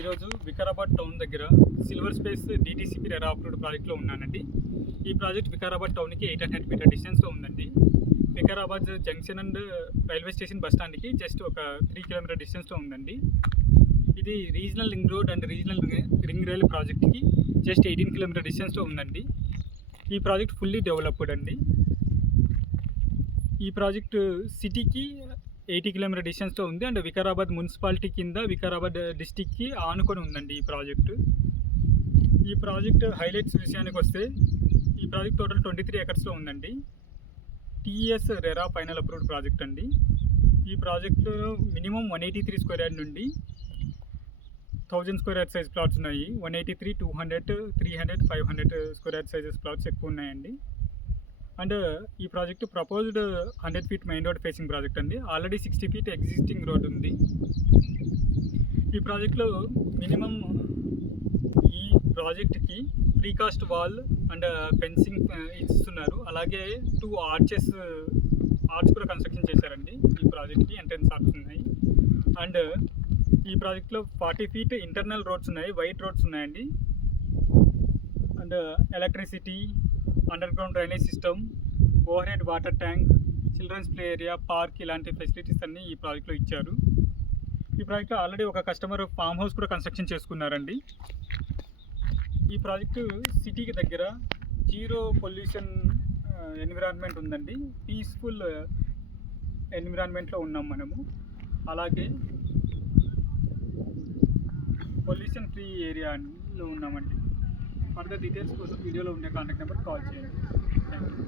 ఈరోజు వికారాబాద్ టౌన్ దగ్గర silver space DTCP RERA approved ప్రాజెక్ట్లో ఉన్నానండి. ఈ ప్రాజెక్ట్ వికారాబాద్ టౌన్కి 800 మీటర్ డిస్టెన్స్లో ఉందండి. Vikarabad junction and railway station bus స్టాండ్కి జస్ట్ ఒక 3 కిలోమీటర్ డిస్టెన్స్లో ఉందండి. ఇది regional ring road and regional ring rail ప్రాజెక్ట్కి జస్ట్ 18 కిలోమీటర్ డిస్టెన్స్లో ఉందండి. ఈ ప్రాజెక్ట్ ఫుల్లీ డెవలప్డ్ అండి. ఈ ప్రాజెక్ట్ సిటీకి 80 కిలోమీటర్ డిస్టెన్స్లో ఉంది అండ్ వికారాబాద్ మున్సిపాలిటీ కింద వికారాబాద్ డిస్టిక్కి ఆనుకొని ఉందండి ఈ ప్రాజెక్టు. ఈ ప్రాజెక్ట్ హైలైట్స్ విషయానికి వస్తే ఈ ప్రాజెక్ట్ టోటల్ 23 ఎకర్స్లో ఉందండి. TES RERA final approved project అండి. ఈ ప్రాజెక్టులో మినిమం 183 స్క్వేర్ యార్డ్ నుండి 1000 స్క్వేర్ యార్డ్ సైజ్ ప్లాట్స్ ఉన్నాయి. 183, 200, 300, 500 స్క్వేర్ యార్డ్ సైజెస్ ప్లాట్స్ ఎక్కువ ఉన్నాయండి. అండ్ ఈ project proposed 100 feet main road facing project అండి. ఆల్రెడీ 60 ఫీట్ ఎగ్జిస్టింగ్ రోడ్ ఉంది. ఈ ప్రాజెక్ట్లో మినిమం ఈ ప్రాజెక్ట్కి ప్రీకాస్ట్ వాల్ అండ్ ఫెన్సింగ్ ఇస్తున్నారు. అలాగే 2 ఆర్చ్ కూడా కన్స్ట్రక్షన్ చేశారండి. ఈ ప్రాజెక్ట్కి ఎంట్రన్స్ ఆర్చ్ ఉన్నాయి. అండ్ ఈ ప్రాజెక్ట్లో 40 ఫీట్ ఇంటర్నల్ రోడ్స్ ఉన్నాయి, వైట్ రోడ్స్ ఉన్నాయండి. And electricity, underground drainage system, overhead water tank, children's play area, park ఇలాంటి ఫెసిలిటీస్ అన్నీ ఈ ప్రాజెక్ట్లో ఇచ్చారు. ఈ ప్రాజెక్ట్లో ఆల్రెడీ ఒక కస్టమర్ ఫామ్ హౌస్ కూడా కన్స్ట్రక్షన్ చేసుకున్నారండి. ఈ ప్రాజెక్టు సిటీకి దగ్గర జీరో పొల్యూషన్ ఎన్విరాన్మెంట్ ఉందండి. పీస్ఫుల్ ఎన్విరాన్మెంట్లో ఉన్నాం మనము. అలాగే పొల్యూషన్ ఫ్రీ ఏరియాలో ఉన్నామండి. ఫర్దర్ డీటెయిల్స్ కోసం వీడియోలో ఉండే కాంటాక్ట్ నెంబర్ కాల్ చేయండి. Thank you.